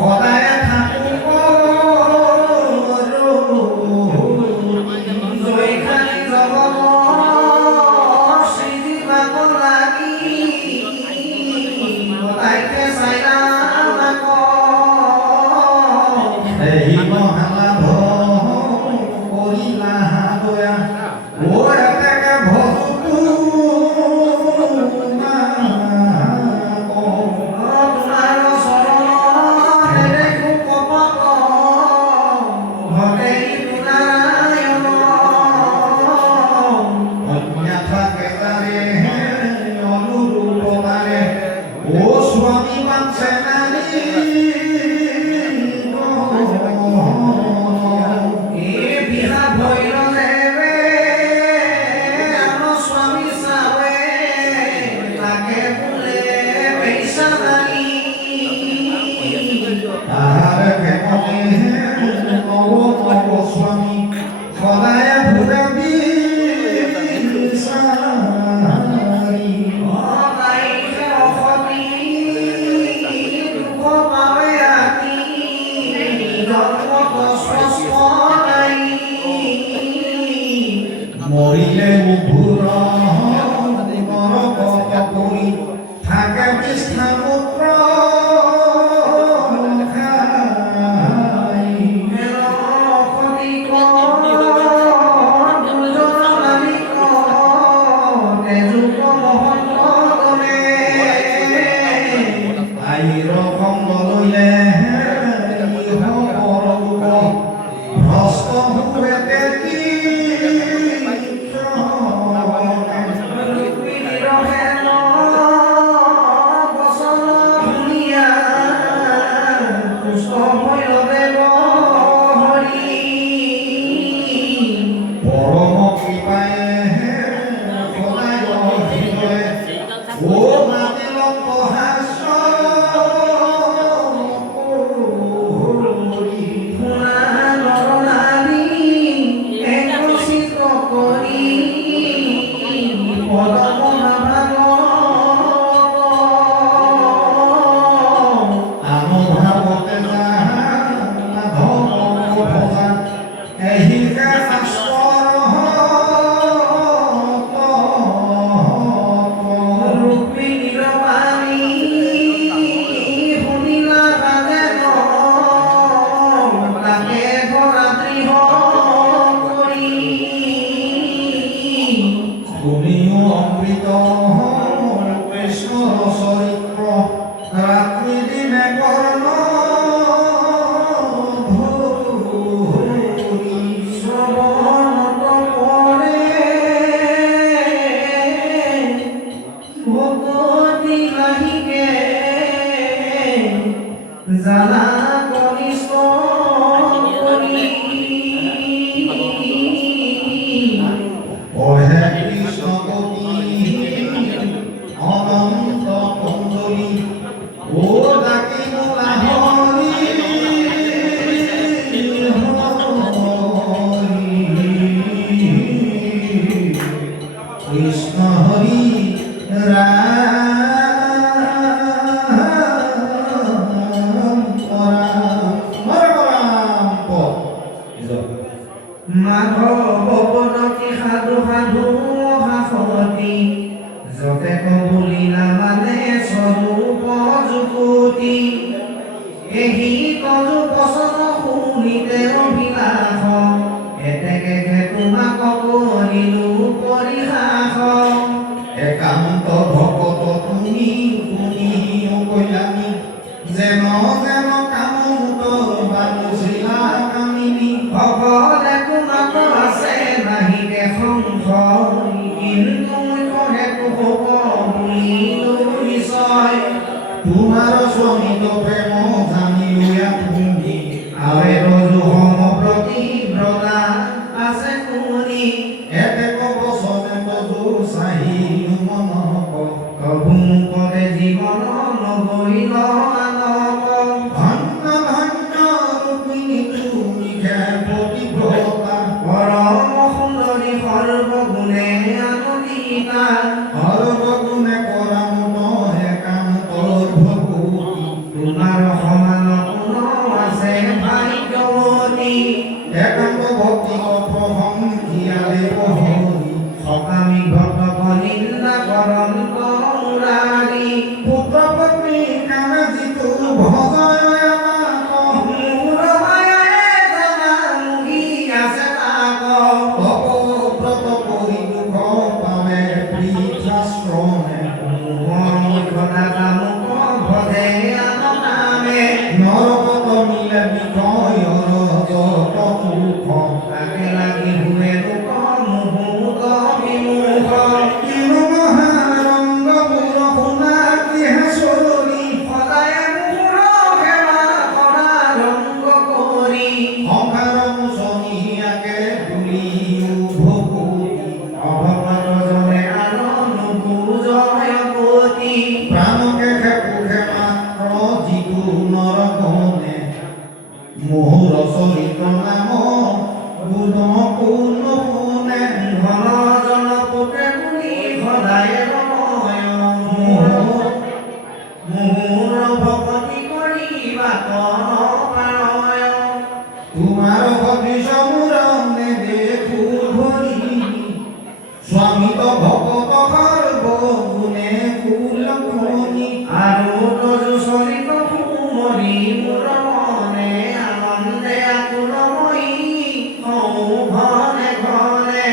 সদায় থাকো মরিলে মুভুর করি থাকে বিষ্ণাপুত্র জানা করিস করি ওহে কৃষ্ণ কবি অনন্ত কুণ্ডলী ও ডাকি মোলা হরি কৃষ্ণ হরি মাধৱ বনতি সাধু সাধু সাসতি যতে কবুলিলা মানে স্বৰূপ যুকুতি এহি কজু পচন শুনিতে অভিলাষ এতেকে তোমাক কৰিলো পৰিহাস একান্ত ভকত তুমি শুনি কল্যাণী যেন যেন কামত বানুচিলা কামিনী ভকতে তোমাক আছে নাহিকে সংশয় কিন্তু কহেতু হব বুলি নিশ্চয় তোমাৰ স্বামীত প্ৰেম জানিলো তুমি আৱে ৰজু সম প্ৰতিব্ৰতা আছে শুনি এতে কব চনে বজু চাহি মন কবু মুখতে জীৱন নগৰিল মানৱ ধন্য ধন্য ৰুক্মিণী তুমি প্ৰতিব্ৰতা পৰম সুন্দৰী সৰ্বগুণে আনন্দিতা সৰ্বগুণে পৰম একান্তৰ ভগৱতী তোমাৰ সমান কোন আছে ভাগ্যৱতী একান্ত ভক্তি প্ৰসংখিয়ালে পহৰি সকামী ভক্ত নিন্দা কৰণ কৌৰাৰী পুত্ৰ পত্নী কামে যিটো ভজয় নৰকত মিলে বিকয় ৰজত কোনো শুনে ঘন জনপুতে বুলি সদায় ৰময় মোহৰ ভকতি কৰি বাটৰ পাৰয় তোমাৰ ভবিষ্যমূৰণে দেখো ধৰি স্বামীত ভকত সৰ্বগুণে কুলক্ষণী আৰু তজু চৰিত সুমৰি মোৰ মনে আনন্দে আকুলময়ী ঘনে ঘনে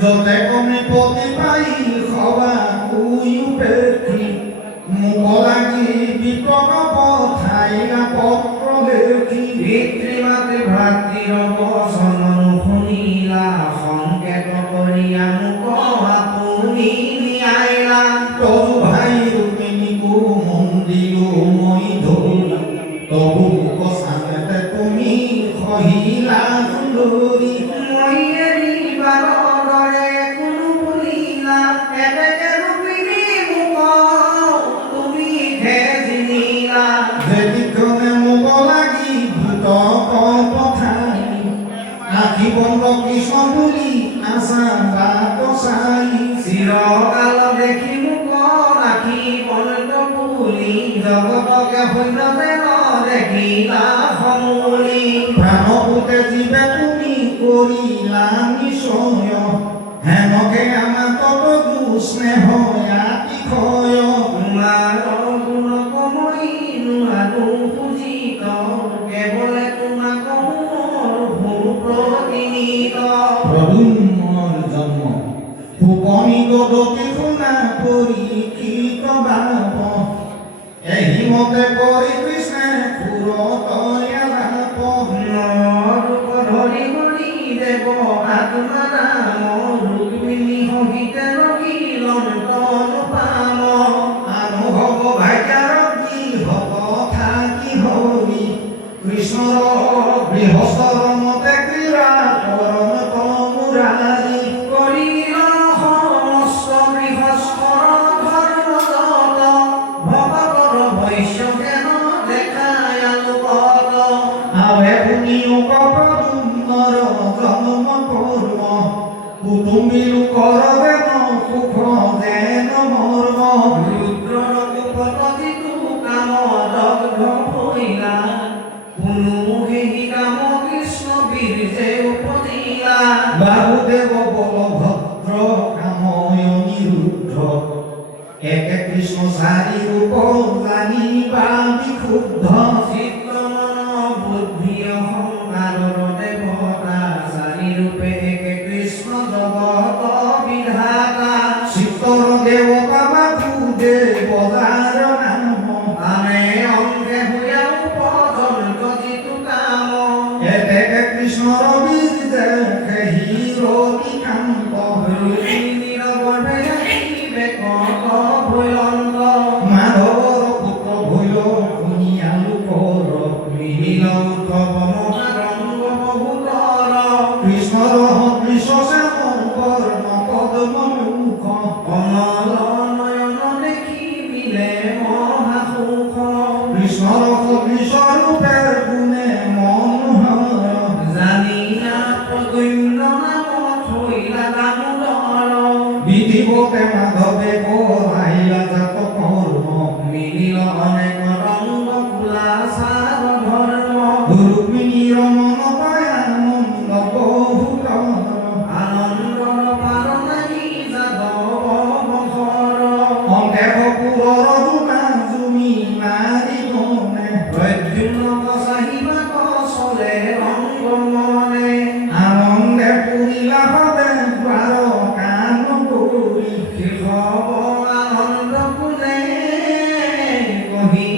যতে কমে পতি পাই সবা শুই পেঠি মোক লাগি বিপদ পঠাইলা পত্ৰ লেখি পিতৃ মাতৃ ভাতৃৰ বচন শুনিলা সংকেত কৰিয়া মোক আপুনি নিয়াইলা তবু ভাই ৰুক্মিণীকো মন্দিৰো মই ধৰি তবু মোক চানতে তুমি সহিলা সুন্দৰী মই এৰিবাৰ দৰে কোনো বুলিলা এতেকে ৰুক্মিণী মোক তুমি ঘেজিলা যেদিখনে মোক লাগি ভূত পঠাই আখি বন্ধ কৃষ্ণ বুলি আশা বাট চাই চিৰকাল দেখি মোক ৰাখি বন্ধ বুলি জগতকে শূন্য যেন দেখিলা সমূলি প্ৰাণপুতে জীৱে তুমি কৰিলা নিশ্চয় হেনকে আমাৰ তত স্নেহ আতিশয় তোমাৰ গুণ কমই নোৱাৰো পুজিত কেৱলে তোমাক প্ৰতিনিত প্ৰদুম্নৰ জন্ম ফুকনি গদতি শুনা পৰীক্ষিত বাপ এহিমতে কৰি কৃষ্ণে সুৰতয়া লাপ ৰূপ ধৰি হৰি দেৱ আত্মা নাম ৰুক্মিণী সহিতে ৰহিলন্ত অনুপাম অনুভৱ ভাগ্যাৰগ্নী হব থাকি হৰি কৃষ্ণৰ গৃহস্থৰ মতে ক্ৰীড়া কৰণ তমুৰাৰী কৰিল সমস্ত গৃহস্থৰ ধৰ্মদত ভগতৰ বৈশ্যজ্ঞান দেখাই আলোকত আৱে শুনিও প্ৰদুম্নৰ জন্ম কৰ্ম কুটুম্বী লোকৰ যেন সুখ যেন মৰ্ম ৰুদ্ৰৰ কোপত যিটো কাম দগ্ধ হৈলা কোনো সেই কাম কৃষ্ণ বীৰ্যে উপজিলা বাহুদেৱ বলভদ্ৰ কাময় নিৰুদ্ধ একে কৃষ্ণ চাৰি ৰূপ জানিবা বিশুদ্ধ চিত্তমন বুদ্ধি অহংকাৰৰ দেৱতা চাৰি ৰূপে একে কৃষ্ণ জগত বিধাতা চিত্তৰ দেৱতা বাসুদেৱ যাৰ নাম আনে অংগে হোৱা উপজন্ত যিটো কাম এতেকে কৃষ্ণৰ বীৰ্যে সেহি ৰতি কান্ত ৰুক্মিণীৰ গৰ্ভে ৰাখিবে কত ভৈলন্ত মাধৱৰ পুত্ৰ ভৈল শুনিয়া লোকৰ মিহিল উৎসৱ মহাৰংগ বহুতৰ কৃষ্ণৰ সদৃশ শ্যাম কৰ্ণ পদ্ম মুখ কমল নয়ন দেখিবিলে মহাসুখ কৃষ্ণৰ সদৃশ ৰূপে গুণে মনোহৰ জানিলা প্ৰদ্যুম্ন নাম থৈলা দামোদৰ বিধিবতে মাধৱে কৰাইলা জাত কৰ্ম মিলিল অনেক ৰংগ কুলাচাৰ ধৰ্ম ৰুক্মিণীৰ মন পায় আনন্দ বহুতৰ আনন্দৰ পাৰ নাই যাদৱ বংশৰ অন্তে কপুৰৰ জোনা জুমি মাৰি গনে প্ৰদ্যুম্ন চাহিবা কচলে ৰংগ মনে আনন্দে পুৰিলা সদে দ্বাৰ কাণ কৰি শিৱ আনন্দ কোনে কহি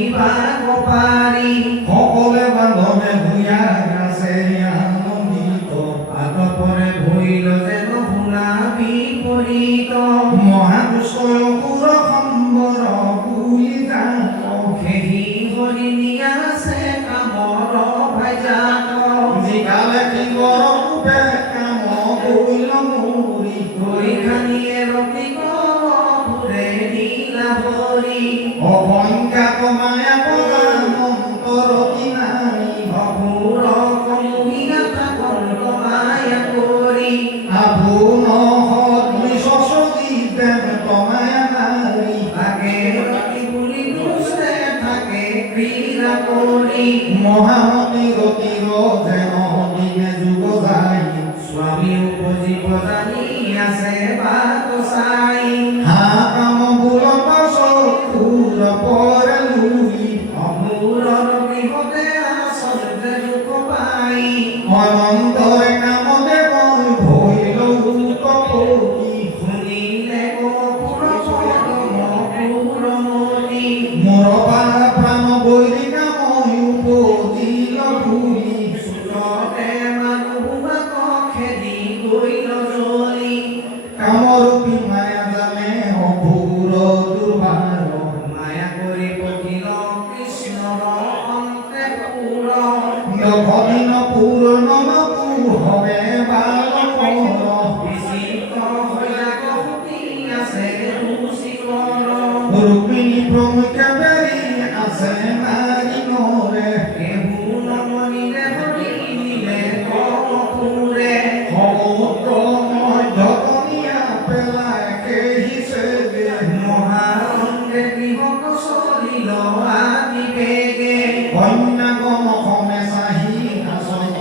আগুন সদৃশ সজীবেন তোমায় নারী আগে রতি বলি দুসরে থাকে ক্রীড়া করি মহামতি রতির যেন দিনে যুগ যাই স্বামী উপজীব জানি আছে বাত সাই হা কাম বুলত চকুৰ পৰে লুই অমূৰৰ গৃহতে আসল যে দুখ পাই অনন্তৰে কামতে মই ভৈলো তপতি শুনিলে গপুৰ মতি মোৰ প্ৰাণ বৈৰিকা মই উপজিল ভুলি সুততে মানুহক খেদি গৈল জ্বলি কামৰূপী মায়া জানে অভুৰ দুৰ্বাৰ মায়া কৰি পঠিল কৃষ্ণৰ অন্তে পুৰ নভদিন পূৰ্ণ হবে বালকৰ বিচিত্ৰ হৈলাক সুতি আছে ৰুচিকৰ ৰুক্মিণী প্ৰমুখ্যা বেৰি আছে নাৰী নৰে কেহু নমনিলে হৰি নিলে কপুৰে সমুদ্ৰ মধ্যতনীয়া পেলাই কেহিছে মহাৰংগে গৃহক চলিল আদি বেগে কন্যাগণ সমে চাহি আচলত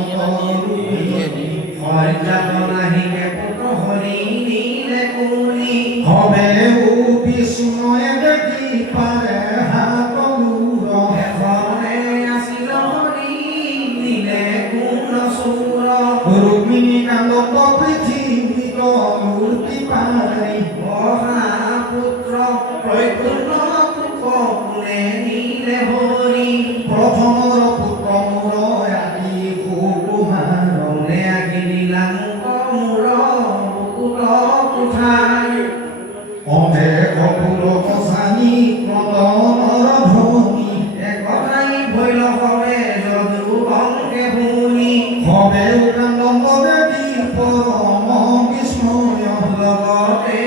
সৰ্যাতনাহিকে পুত হৰি নিলে কুনি হবে বিষ্ণুৱে দেখি পাৰে হাত দূৰ এখনে আছিল হৰি নিলে গুণ চুৰ ৰুক্মিণী কান্দত পৃথিৱীত মূৰ্তি পাই মহাপুত্ৰ প্ৰত্যুন্ন পুত্ৰ কোনে নিলে হৰি প্ৰথমৰ পুত্ৰ মোৰ আদি সুকুমাৰ কোনে আগিলাং মূৰ বুকুত কোঠাৰ অধে কপুৰক জানি ক্ৰদনৰ ধ্বনি একথাই ভৈল হবে যদু অংকে শুনি হবে কান্দন